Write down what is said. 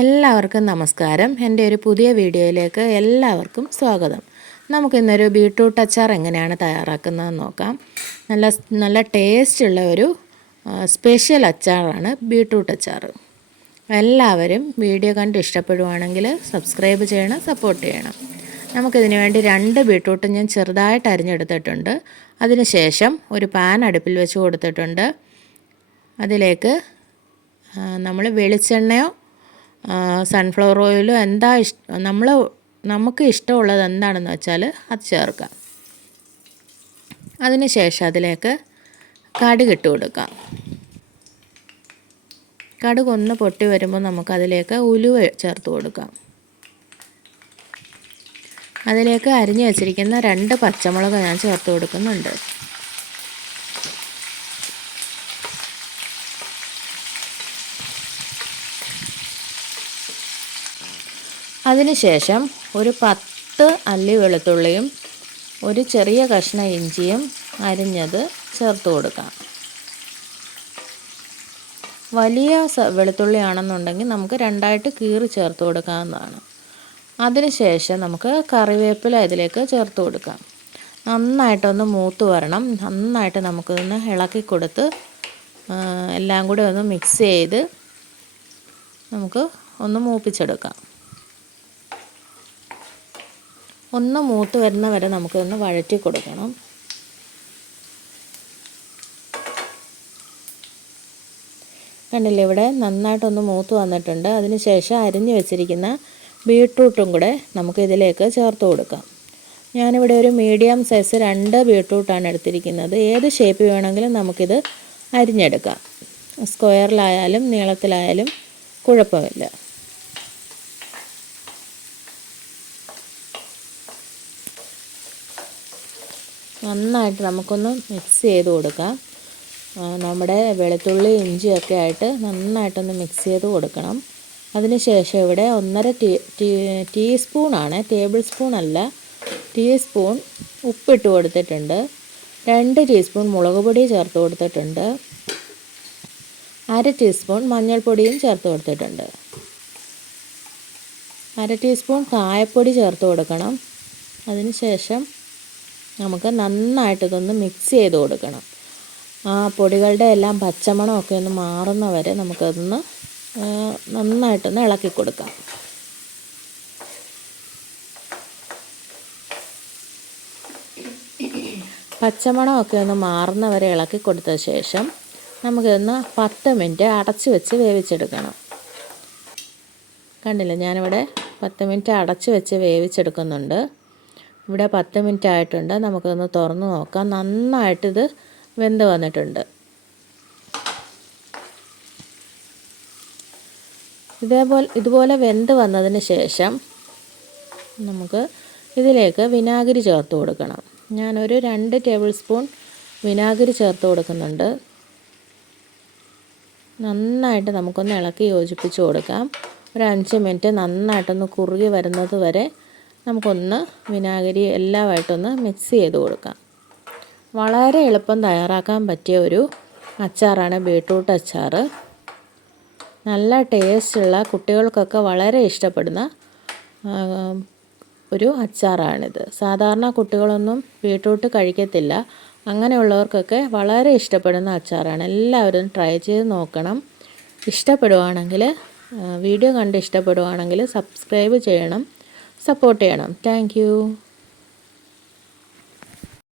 എല്ലാവർക്കും നമസ്കാരം. എൻ്റെ ഒരു പുതിയ വീഡിയോയിലേക്ക് എല്ലാവർക്കും സ്വാഗതം. നമുക്കിന്നൊരു ബീട്രൂട്ട് അച്ചാർ എങ്ങനെയാണ് തയ്യാറാക്കുന്നതെന്ന് നോക്കാം. നല്ല ടേസ്റ്റുള്ള ഒരു സ്പെഷ്യൽ അച്ചാറാണ് ബീട്രൂട്ട് അച്ചാർ. എല്ലാവരും വീഡിയോ കണ്ട് ഇഷ്ടപ്പെടുവാണെങ്കിൽ സബ്സ്ക്രൈബ് ചെയ്യണം, സപ്പോർട്ട് ചെയ്യണം. നമുക്കിതിന് വേണ്ടി 2 ബീട്രൂട്ട് ഞാൻ ചെറുതായിട്ട് അരിഞ്ഞെടുത്തിട്ടുണ്ട്. അതിനുശേഷം ഒരു പാൻ അടുപ്പിൽ വെച്ച് കൊടുത്തിട്ടുണ്ട്. അതിലേക്ക് നമ്മൾ വെളിച്ചെണ്ണയോ സൺഫ്ലവർ ഓയിലോ എന്താ നമുക്ക് ഇഷ്ടമുള്ളത് എന്താണെന്ന് വെച്ചാൽ അത് ചേർക്കാം. അതിനുശേഷം അതിലേക്ക് കടുക് ഇട്ട് കൊടുക്കാം. കടുക് ഒന്ന് പൊട്ടി വരുമ്പോൾ നമുക്കതിലേക്ക് ഉലുവ ചേർത്ത് കൊടുക്കാം. അതിലേക്ക് അരിഞ്ഞു വച്ചിരിക്കുന്ന 2 പച്ചമുളക് ഞാൻ ചേർത്ത് കൊടുക്കുന്നുണ്ട്. അതിനുശേഷം ഒരു 10 അല്ലി വെളുത്തുള്ളിയും ഒരു ചെറിയ കഷ്ണം ഇഞ്ചിയും അരിഞ്ഞത് ചേർത്ത് കൊടുക്കാം. വലിയ വെളുത്തുള്ളി ആണെന്നുണ്ടെങ്കിൽ നമുക്ക് 2ആയിട്ട് കീറി ചേർത്ത് കൊടുക്കാവുന്നതാണ്. അതിനുശേഷം നമുക്ക് കറിവേപ്പില ഇതിലേക്ക് ചേർത്ത് കൊടുക്കാം. നന്നായിട്ടൊന്ന് മൂത്ത് വരണം. നന്നായിട്ട് നമുക്കൊന്ന് ഇളക്കി കൊടുത്ത് എല്ലാം കൂടി ഒന്ന് മിക്സ് ചെയ്ത് നമുക്ക് ഒന്ന് മൂപ്പിച്ചെടുക്കാം. ഒന്ന് മൂത്ത് വരുന്ന വരെ നമുക്കൊന്ന് വഴറ്റി കൊടുക്കണം. കണ്ടില്ലേ, ഇവിടെ നന്നായിട്ടൊന്ന് മൂത്ത് വന്നിട്ടുണ്ട്. അതിനുശേഷം അരിഞ്ഞു വെച്ചിരിക്കുന്ന ബീട്രൂട്ടും കൂടെ നമുക്ക് ഇതിലേക്ക് ചേർത്ത് കൊടുക്കാം. ഞാനിവിടെ ഒരു മീഡിയം സൈസ് 2 ബീട്രൂട്ടാണ് എടുത്തിരിക്കുന്നത്. ഏത് ഷേപ്പ് വേണമെങ്കിലും നമുക്കിത് അരിഞ്ഞെടുക്കാം. സ്ക്വയറിലായാലും നീളത്തിലായാലും കുഴപ്പമില്ല. നന്നായിട്ട് നമുക്കൊന്ന് മിക്സ് ചെയ്ത് കൊടുക്കാം. നമ്മുടെ വെളുത്തുള്ളി ഇഞ്ചിയൊക്കെ ആയിട്ട് നന്നായിട്ടൊന്ന് മിക്സ് ചെയ്ത് കൊടുക്കണം. അതിനുശേഷം ഇവിടെ 1.5 ടീസ്പൂണാണ്, ടേബിൾ സ്പൂൺ അല്ല, ടീസ്പൂൺ ഉപ്പിട്ട് കൊടുത്തിട്ടുണ്ട്. 2 ടീസ്പൂൺ മുളക് പൊടി ചേർത്ത് കൊടുത്തിട്ടുണ്ട്. 1/2 ടീസ്പൂൺ മഞ്ഞൾപ്പൊടിയും ചേർത്ത് കൊടുത്തിട്ടുണ്ട്. 1/2 ടീസ്പൂൺ കായപ്പൊടി ചേർത്ത് കൊടുക്കണം. അതിനുശേഷം നമുക്ക് നന്നായിട്ട് ഇതൊന്ന് മിക്സ് ചെയ്ത് കൊടുക്കണം. ആ പൊടികളുടെ എല്ലാം പച്ചമണമൊക്കെ ഒന്ന് മാറുന്ന വരെ നമുക്കതൊന്ന് നന്നായിട്ടൊന്ന് ഇളക്കി കൊടുക്കാം. പച്ചമണമൊക്കെ ഒന്ന് മാറുന്ന വരെ ഇളക്കി കൊടുത്ത ശേഷം നമുക്കിതൊന്ന് 10 മിനിറ്റ് അടച്ച് വെച്ച് വേവിച്ചെടുക്കണം. കണ്ടില്ലേ, ഞാനിവിടെ 10 മിനിറ്റ് അടച്ച് വെച്ച് വേവിച്ചെടുക്കുന്നുണ്ട്. ഇവിടെ 10 മിനിറ്റ് ആയിട്ടുണ്ട്. നമുക്കൊന്ന് തുറന്ന് നോക്കാം. നന്നായിട്ടിത് വെന്ത് വന്നിട്ടുണ്ട്. ഇതുപോലെ വെന്ത് വന്നതിന് ശേഷം നമുക്ക് ഇതിലേക്ക് വിനാഗിരി ചേർത്ത് കൊടുക്കണം. ഞാനൊരു 2 ടേബിൾ സ്പൂൺ വിനാഗിരി ചേർത്ത് കൊടുക്കുന്നുണ്ട്. നന്നായിട്ട് നമുക്കൊന്ന് ഇളക്കി യോജിപ്പിച്ച് കൊടുക്കാം. ഒരു 5 മിനിറ്റ് നന്നായിട്ടൊന്ന് കുറുകി വരുന്നത് വരെ നമുക്കൊന്ന് വിനാഗിരി എല്ലാമായിട്ടൊന്ന് മിക്സ് ചെയ്ത് കൊടുക്കാം. വളരെ എളുപ്പം തയ്യാറാക്കാൻ പറ്റിയ ഒരു അച്ചാറാണ് ബീട്രൂട്ട് അച്ചാർ. നല്ല ടേസ്റ്റുള്ള, കുട്ടികൾക്കൊക്കെ വളരെ ഇഷ്ടപ്പെടുന്ന ഒരു അച്ചാറാണിത്. സാധാരണ കുട്ടികളൊന്നും ബീട്രൂട്ട് കഴിക്കത്തില്ല. അങ്ങനെയുള്ളവർക്കൊക്കെ വളരെ ഇഷ്ടപ്പെടുന്ന അച്ചാറാണ്. എല്ലാവരും ട്രൈ ചെയ്ത് നോക്കണം. ഇഷ്ടപ്പെടുവാണെങ്കിൽ, വീഡിയോ കണ്ട് ഇഷ്ടപ്പെടുവാണെങ്കിൽ സബ്സ്ക്രൈബ് ചെയ്യണം, സപ്പോർട്ട് ചെയ്യണം. Thank you.